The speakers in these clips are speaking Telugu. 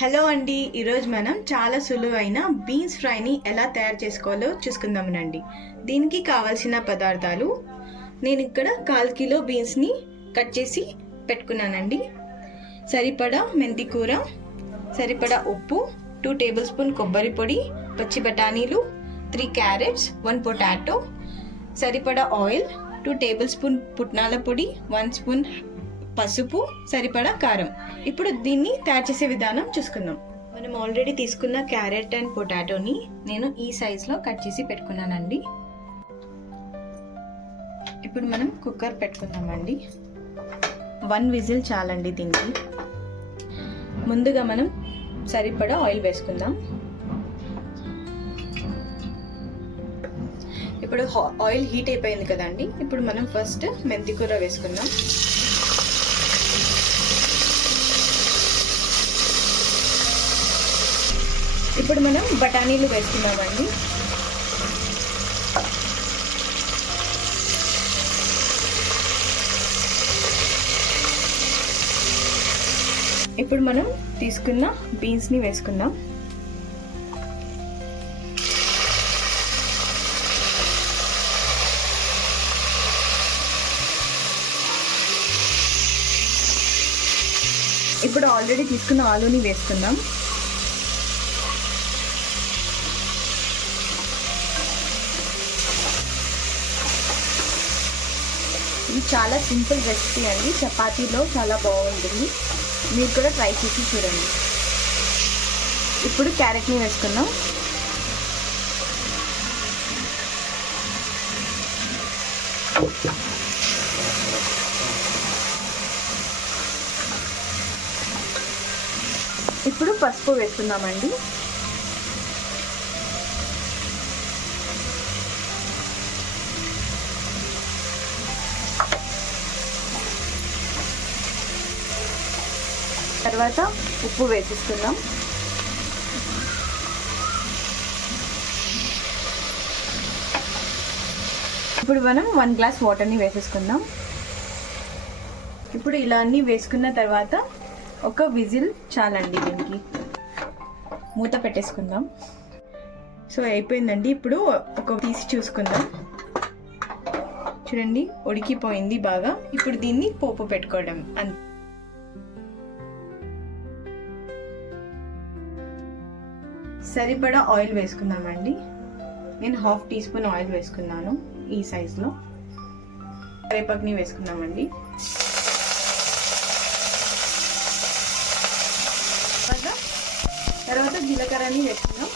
హలో అండి, ఈరోజు మనం చాలా సులువైన బీన్స్ ఫ్రైని ఎలా తయారు చేసుకోవాలో చూసుకుందామనండి. దీనికి కావాల్సిన పదార్థాలు నేను ఇక్కడ 1/4 కిలో బీన్స్ని కట్ చేసి పెట్టుకున్నానండి. సరిపడా మెంతి కూర, సరిపడా ఉప్పు, 2 టేబుల్ స్పూన్ కొబ్బరి పొడి, పచ్చి బఠానీలు, 3 క్యారెట్స్, 1 పొటాటో, సరిపడా ఆయిల్, 2 టేబుల్ స్పూన్ పుట్నాల పొడి, 1 స్పూన్ పసుపు, సరిపడా కారం. ఇప్పుడు దీన్ని తయారు చేసే విధానం చూసుకుందాం. మనం ఆల్రెడీ తీసుకున్న క్యారెట్ అండ్ పొటాటోని నేను ఈ సైజులో కట్ చేసి పెట్టుకున్నానండి. ఇప్పుడు మనం కుక్కర్ పెట్టుకుందామండి. 1 విజిల్ చాలండి దీనికి. ముందుగా మనం సరిపడా ఆయిల్ వేసుకుందాం. ఇప్పుడు ఆయిల్ హీట్ అయిపోయింది కదండి. ఇప్పుడు మనం ఫస్ట్ మెంతి కూర వేసుకుందాం. ఇప్పుడు మనం బఠానీలు వేసుకున్నామండి. ఇప్పుడు మనం తీసుకున్న బీన్స్ని వేసుకుందాం. ఇప్పుడు ఆల్రెడీ తీసుకున్న ఆలూని వేసుకుందాం. ఇది చాలా సింపుల్ రెసిపీ అండి. చపాతీలో చాలా బాగుంటుంది. మీరు కూడా ట్రై చేసి చూడండి. ఇప్పుడు క్యారెట్ని వేసుకుందాం. ఇప్పుడు పసుపు వేసుకుందామండి. తర్వాత ఉప్పు వేసేసుకుందాం. ఇప్పుడు మనం 1 గ్లాస్ వాటర్ని వేసేసుకుందాం. ఇప్పుడు ఇలా అన్నీ వేసుకున్న తర్వాత ఒక విజిల్ చాలండి దీనికి. మూత పెట్టేసుకుందాం. సో అయిపోయిందండి. ఇప్పుడు ఒక తీసి చూసుకుందాం. చూడండి, ఉడికిపోయింది బాగా. ఇప్పుడు దీన్ని పోపు పెట్టుకోవడం అంతే. సరిపడా ఆయిల్ వేసుకుందామండి. నేను 1/2 టీ స్పూన్ ఆయిల్ వేసుకున్నాను ఈ సైజులో. కరివేపాకుని వేసుకుందామండి. తర్వాత జీలకర్రని వేసుకుందాం.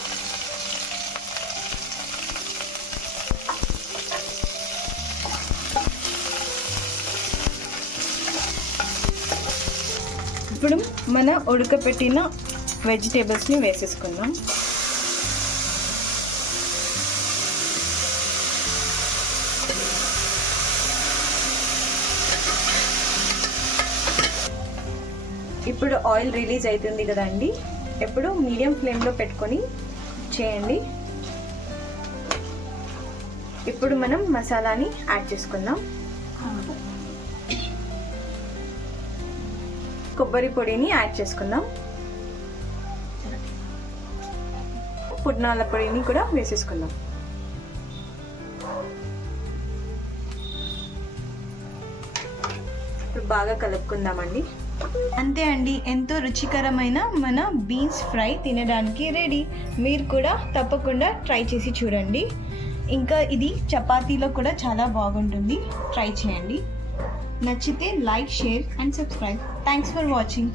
ఇప్పుడు మన ఉడకపెట్టిన వెజిటేబుల్స్ని వేసేసుకుందాం. ఇప్పుడు ఆయిల్ రిలీజ్ అవుతుంది కదండి. ఎప్పుడు మీడియం ఫ్లేమ్లో పెట్టుకొని చేయండి. ఇప్పుడు మనం మసాలాని యాడ్ చేసుకుందాం. కొబ్బరి పొడిని యాడ్ చేసుకుందాం. పుట్నాల పొడిని కూడా వేసేసుకుందాం. ఇప్పుడు బాగా కలుపుకుందామండి. అంతే అండి, ఎంతో రుచికరమైన మన బీన్స్ ఫ్రై తినడానికి రెడీ. మీరు కూడా తప్పకుండా ట్రై చేసి చూడండి. ఇంకా ఇది చపాతీలో కూడా చాలా బాగుంటుంది. ట్రై చేయండి. నచ్చితే like, share and subscribe. Thanks for watching.